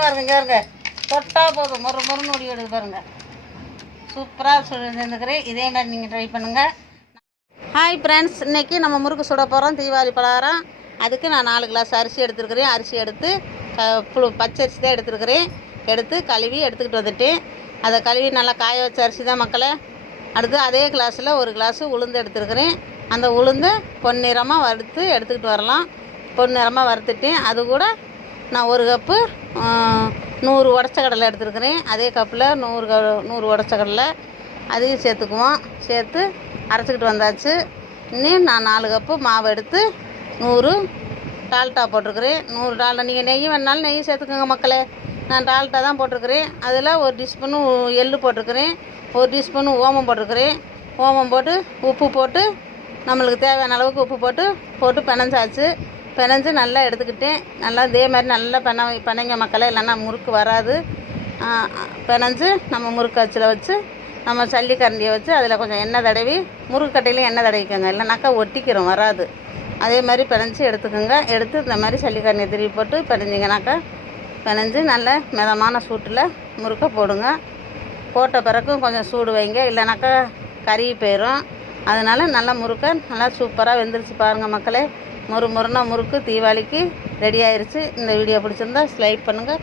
பாருங்க, இங்கே இருங்க. தொட்டா போதும் மொறு மொறுன்னு ஒடி எடுத்து பாருங்கள். சூப்பராக செஞ்சுக்கிறேன். இதே மாதிரி நீங்கள் ட்ரை பண்ணுங்கள். ஹாய் ஃப்ரெண்ட்ஸ், இன்றைக்கி நம்ம முறுக்கு சுட போகிறோம். தீபாவளி பலகாரம். அதுக்கு நான் 4 கிளாஸ் அரிசி எடுத்துருக்கிறேன். அரிசி எடுத்து பச்சரிசி தான் எடுத்துருக்கிறேன். எடுத்து கழுவி எடுத்துக்கிட்டு வந்துட்டேன். அதை கழுவி நல்லா காய வச்ச அரிசி தான் மக்களே. அடுத்து அதே கிளாஸில் 1 கிளாஸு உளுந்து எடுத்துருக்கிறேன். அந்த உளுந்து பொன்னிறமாக வறுத்து எடுத்துக்கிட்டு வரலாம். பொன்னிறமாக வறுத்துட்டேன். அது கூட நான் 1 கப்பு 100 உடச்ச கடலை எடுத்துருக்கிறேன். அதே கப்பில் 100 உடச்ச கடலை அதையும் சேர்த்துக்குவோம். சேர்த்து அரைச்சிக்கிட்டு வந்தாச்சு. இன்னும் நான் 4 கப்பு மாவு எடுத்து 100 டால்டா போட்டிருக்கிறேன். 100 டால்டா. நீங்கள் நெய் வேணாலும் நெய் சேர்த்துக்கோங்க மக்களே. நான் டால்டா தான் போட்டிருக்கிறேன். அதில் 1 டீஸ்பூனு எள்ளு போட்டிருக்கிறேன். 1 டீஸ்பூனு ஓமம் போட்டிருக்கிறேன். ஓமம் போட்டு உப்பு போட்டு நம்மளுக்கு தேவையான அளவுக்கு உப்பு போட்டு பிணைஞ்சாச்சு. பிணைஞ்சு நல்லா எடுத்துக்கிட்டேன். நல்லா இதே மாதிரி நல்லா பிணைங்க மக்களே, இல்லைன்னா முறுக்கு வராது. பிணைஞ்சு நம்ம முறுக்கு அச்சில் வச்சு நம்ம சல்லிக்கரண்டியை வச்சு அதில் கொஞ்சம் எண்ணெய் தடவி முறுக்கட்டையிலையும் எண்ணெய் தடவிக்கோங்க, இல்லைனாக்கா ஒட்டிக்கிறோம், வராது. அதே மாதிரி பிணைஞ்சி எடுத்துக்கோங்க. எடுத்து இந்த மாதிரி சல்லிக்கரண்டியை திருப்பி போட்டு பிணைஞ்சிங்கனாக்கா பிணைஞ்சு நல்ல மிதமான சூட்டில் முறுக்க போடுங்க. போட்ட பிறக்கும் கொஞ்சம் சூடு வைங்க, இல்லைனாக்கா கருகி போயிடும். அதனால் நல்லா முறுக்க நல்லா சூப்பராக வெந்துருச்சு பாருங்கள் மக்களே. மொறுனா முறுக்கு தீபாவளிக்கு ரெடி ஆயிடுச்சு. இந்த வீடியோ பிடிச்சிருந்தா லைக் பண்ணுங்கள்.